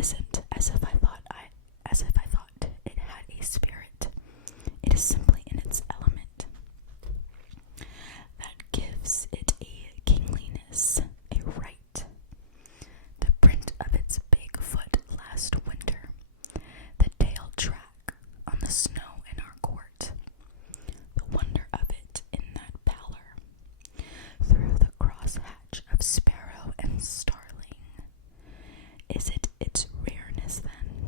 isn't as if I thought it had a spirit. It is simply in its element that gives it a kingliness, a right. The print of its big foot last winter, the tail track on the snow in our court, the wonder of it in that pallor, through the crosshatch of sparrow and starling. Is it its rareness then?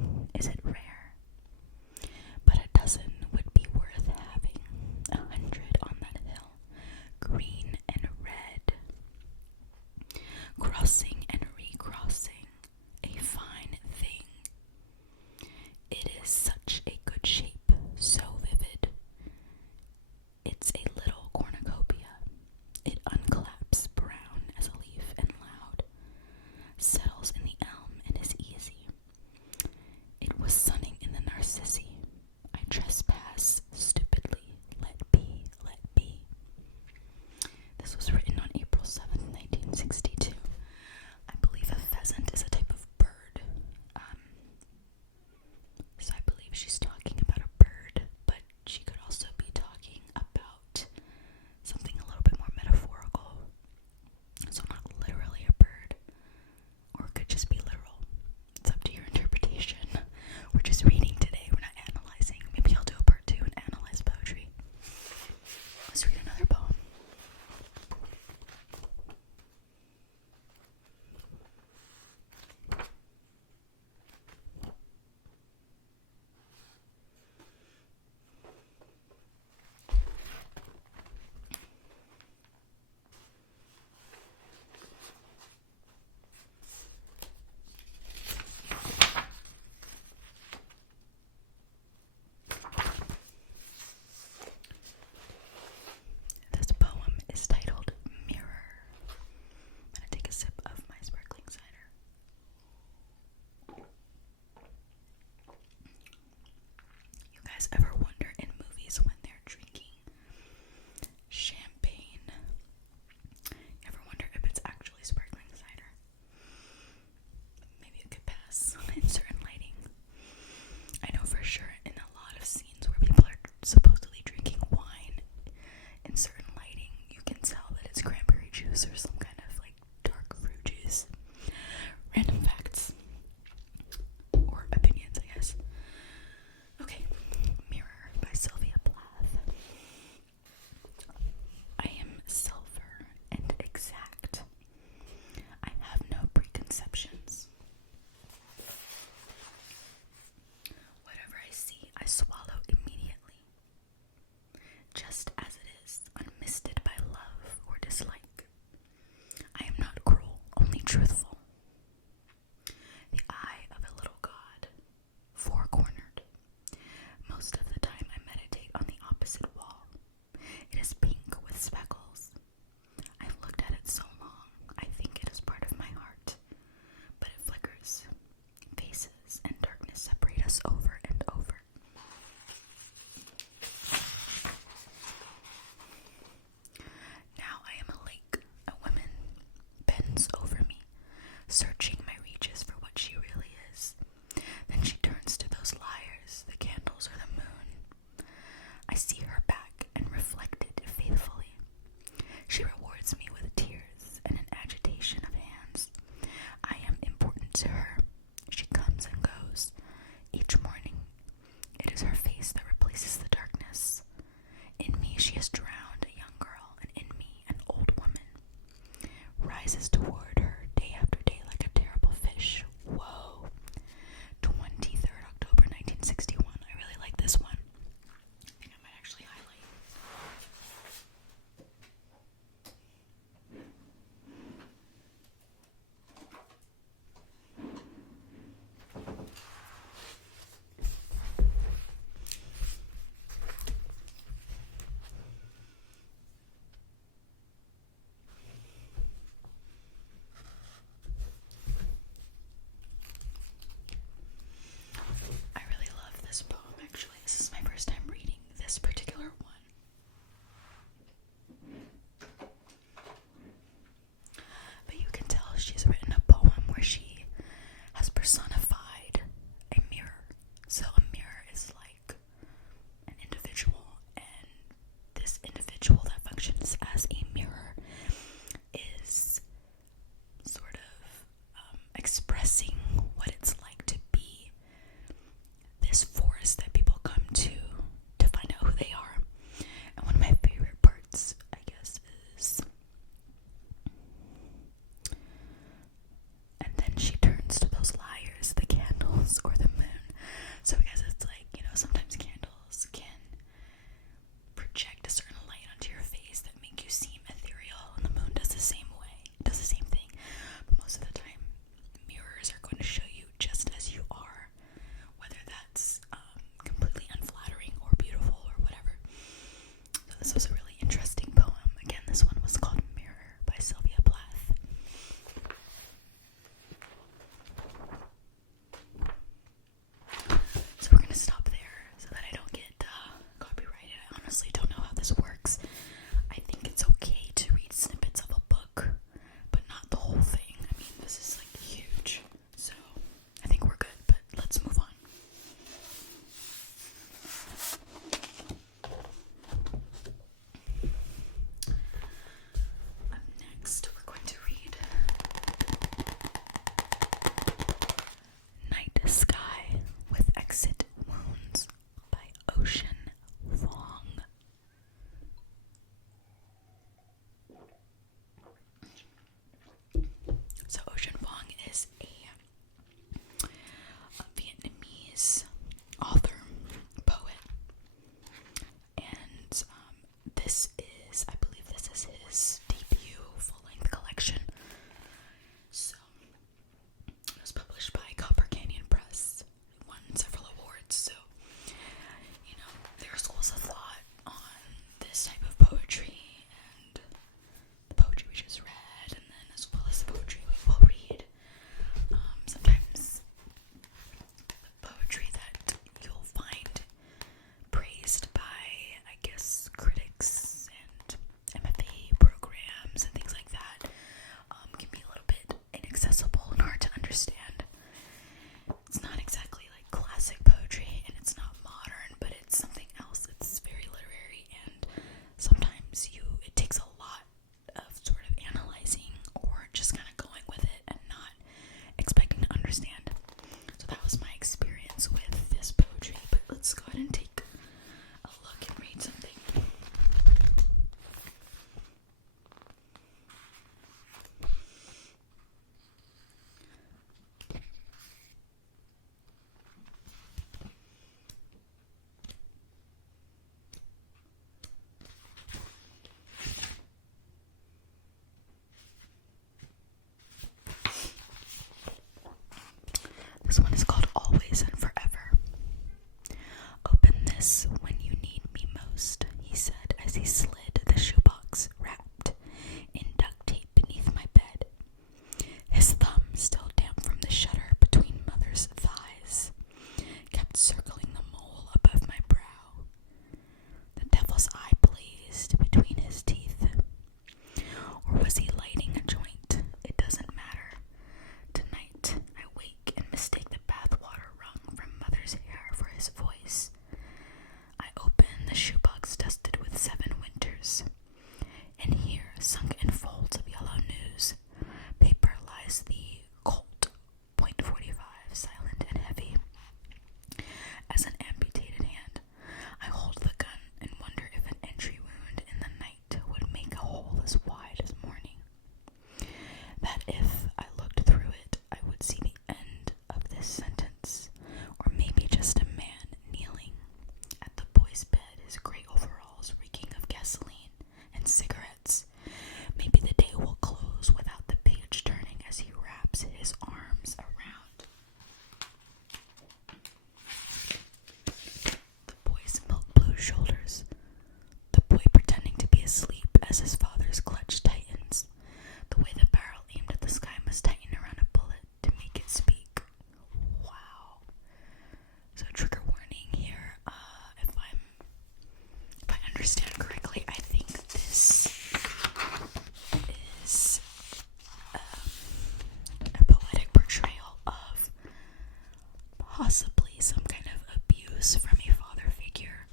possibly some kind of abuse from a father figure.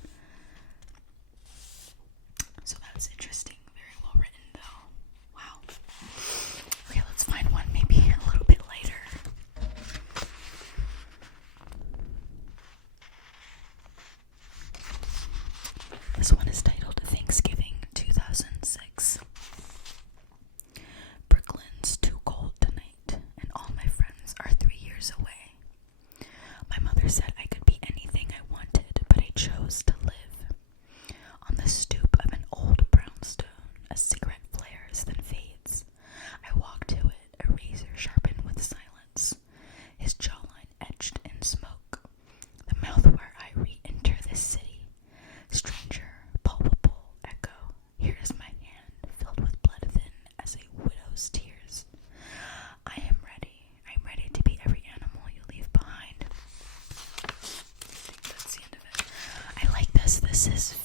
So that's interesting. Very well written, though. Wow. Okay, let's find one maybe a little bit lighter. This one is titled Thanksgiving 2006. Brooklyn's too cold tonight, and all my friends are 3 years away. My mother said I could be anything I wanted, but I chose to live. On the stoop of an old brownstone, a cigarette flares, then fades. I walk to it, a razor sharpened with silence, his jawline etched in smoke. The mouth where I re-enter this city. Stranger, palpable echo. Here is my hand, filled with blood thin as a widow's tears. I am ready. I'm ready to be every animal you leave behind. I think that's the end of it. I like this. This is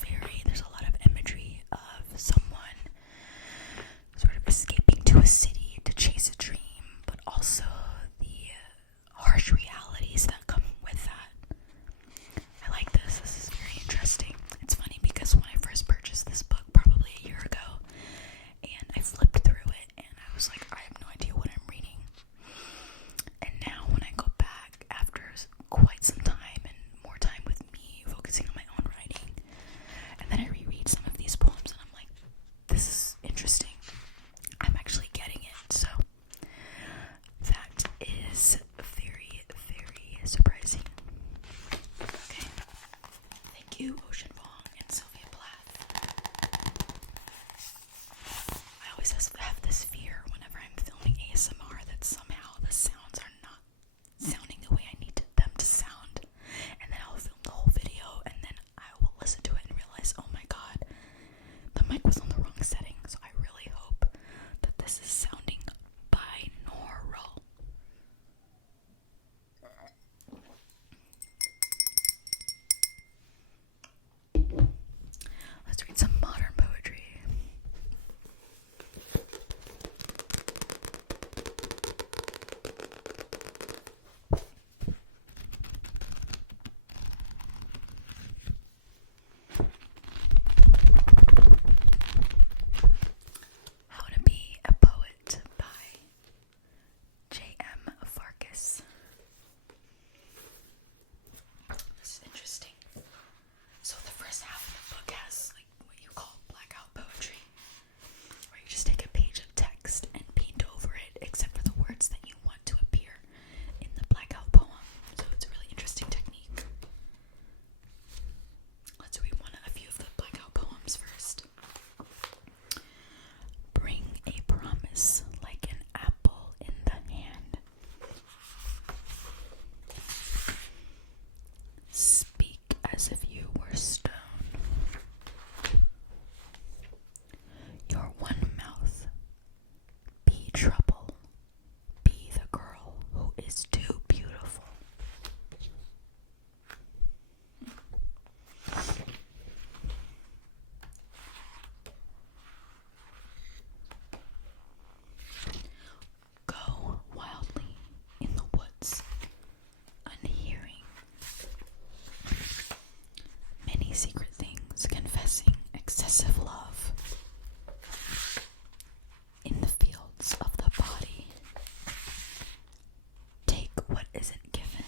there's a lot of imagery of someone sort of escaping to a city to chase a dream, but also the harsh realities that come with that. I like this. This is very interesting. It's funny because when I first purchased this book, probably a year ago, and I flipped through it, and I was like, I have no idea what I'm reading. And now when I go back after quite some time and more time with me focusing on my own writing, and then I reread some of these poems, and I'm like, this is interesting. I'm actually getting it. So that is very, very surprising. Okay. Thank you, Ocean Wong and Sylvia Plath. I always have this fear whenever I'm filming ASMR that somehow the sounds are not sounding the way I need them to sound. And then I'll film the whole video and then I will listen to it and realize, oh my god, the mic was on the wrong setting. So I really hope that this is sounding binaural. Let's read some modern poetry. How to Be a Poet by J.M. Farkas. This is interesting. So the first half of the book has like what you call blackout poetry, where you just take a page of text and paint over it except for the words that you want to appear in the blackout poem. So it's a really interesting technique. Let's read a few of the blackout poems first. Bring a promise like an apple in the hand. Speak as if you were stone. Your one mouth. Be trouble. Be the girl who is too beautiful. Go wildly in the woods, unhearing. Many secret things, confessing excessive love. In the fields of the body, take what isn't given.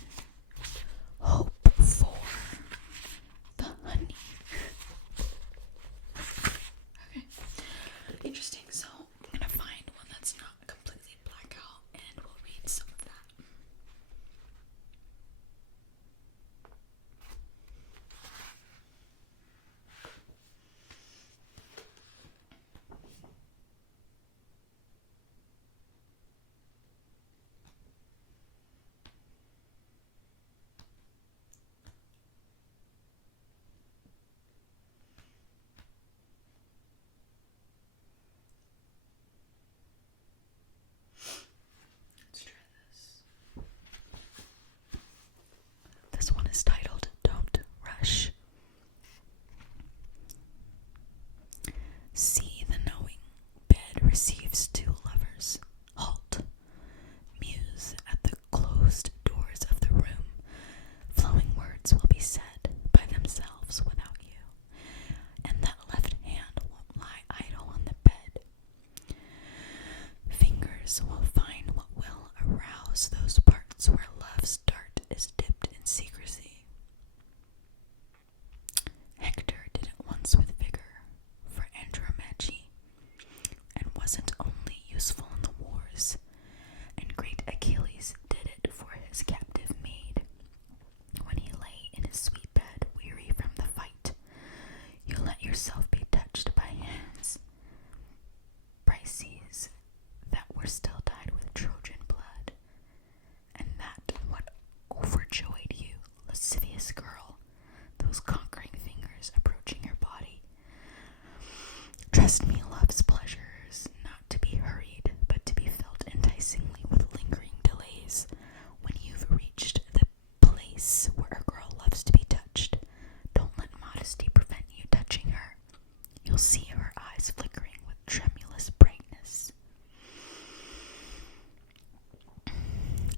Hope for the honey. Okay, interesting. So I'm gonna find one that's not completely blackout, and we'll read some of that. Let's try this. This one is titled Don't Rush. See the knowing bed receives two lovers. Halt. Muse at the closed doors of the room. rest me loves pleasures, not to be hurried, but to be filled enticingly with lingering delays. When you've reached the place where a girl loves to be touched, don't let modesty prevent you touching her. You'll see her eyes flickering with tremulous brightness.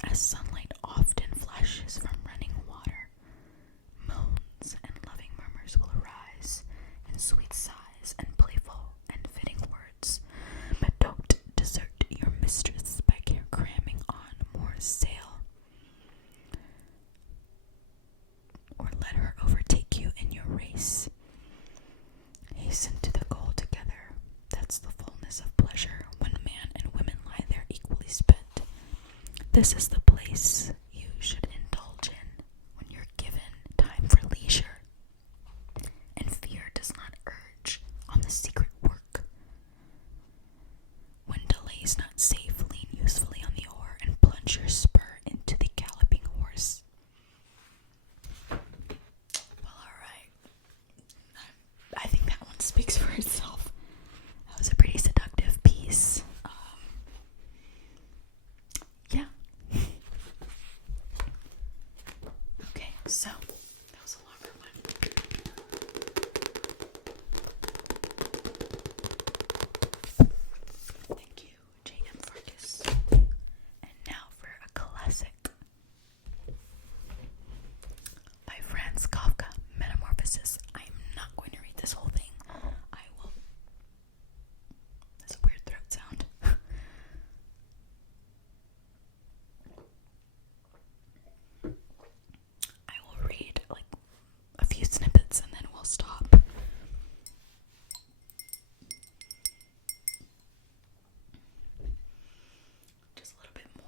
As sunlight often flashes from running water, moans and loving murmurs will arise, and sweet sighs and playful and fitting words. But don't desert your mistress by cramming on more sail, or let her overtake you in your race. Hasten to the goal together. That's the fullness of pleasure, when man and women lie there equally spent. This is the place you should indulge in when you're given time for leisure, and fear does not urge on the secret work. When delays not safe, lean usefully on the oar and plunge your spur into the galloping horse. Well, alright. I think that one speaks for itself. That was a pretty seductive piece. Yeah. Okay, so that was a longer one. Thank you, J.M. Farkas. And now for a classic by Franz Kafka, Metamorphosis. I'm not going to read this whole thing. I will. That's a weird throat sound. I will read like a few snippets and then we'll stop. Just a little bit more.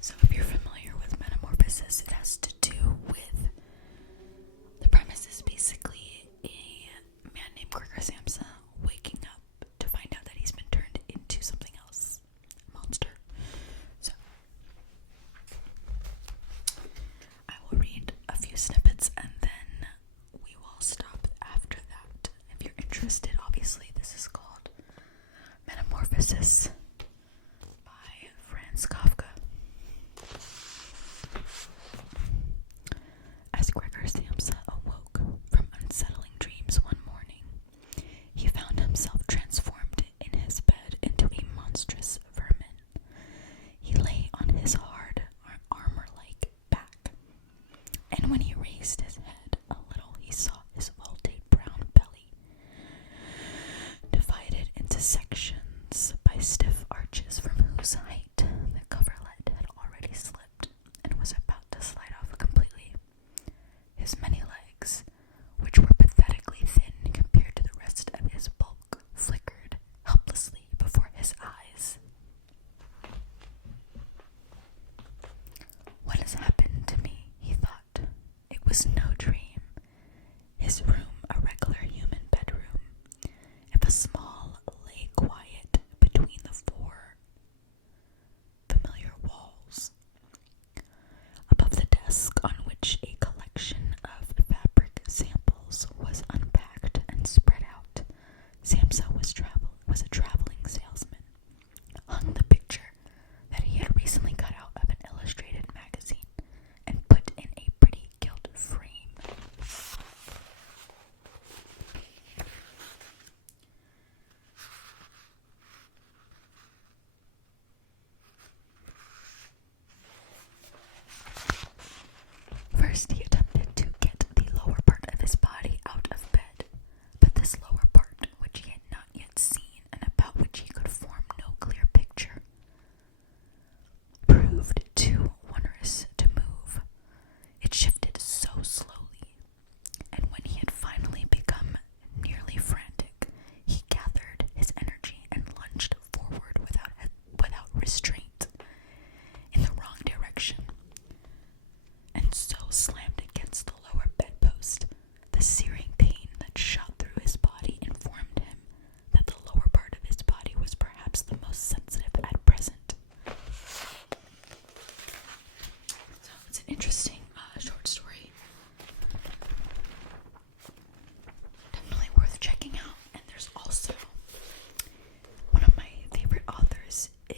So if you're familiar with Metamorphosis, it has to do with, the premise is basically a man named Gregor Samsa waking up to find out that he's been turned into something else, a monster. So I will read a few snippets and then we will stop after that. If you're interested, obviously this is called Metamorphosis by Franz Kafka. As Gregor Samsa awoke from unsettling dreams one morning, he found himself transformed in his bed into a monstrous vermin. He lay on his hard, armor-like back, and when he raised his head a little, he saw his vaulted brown belly, divided into sections by stiff arches from whose height the coverlet had already slipped and was about to slide off completely. His many legs, which were pathetically thin compared to the rest of his bulk, flickered helplessly before his eyes. What has happened to me? He thought. It was no dream. His room, a regular human bedroom. If a small lay quiet between the four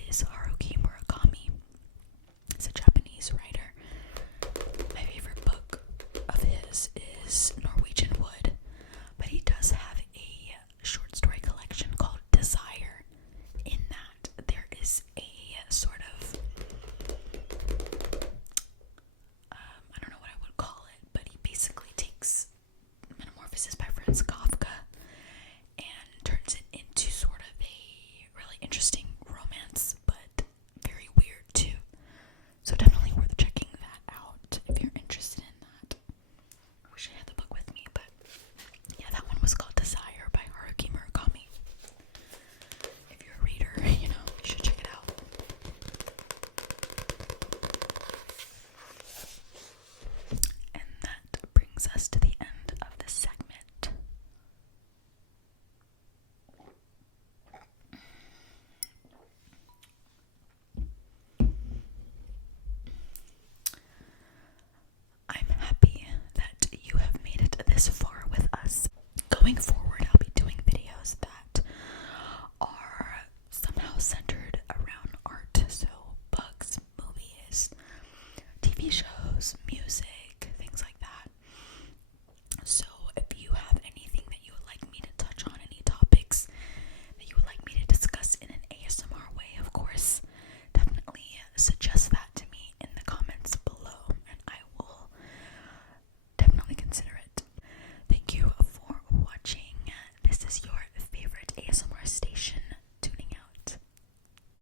is Haruki Murakami. He's a Japanese writer. My favorite book of his is Norwegian Wood, but he does have a short story collection called Desire. In that, there is a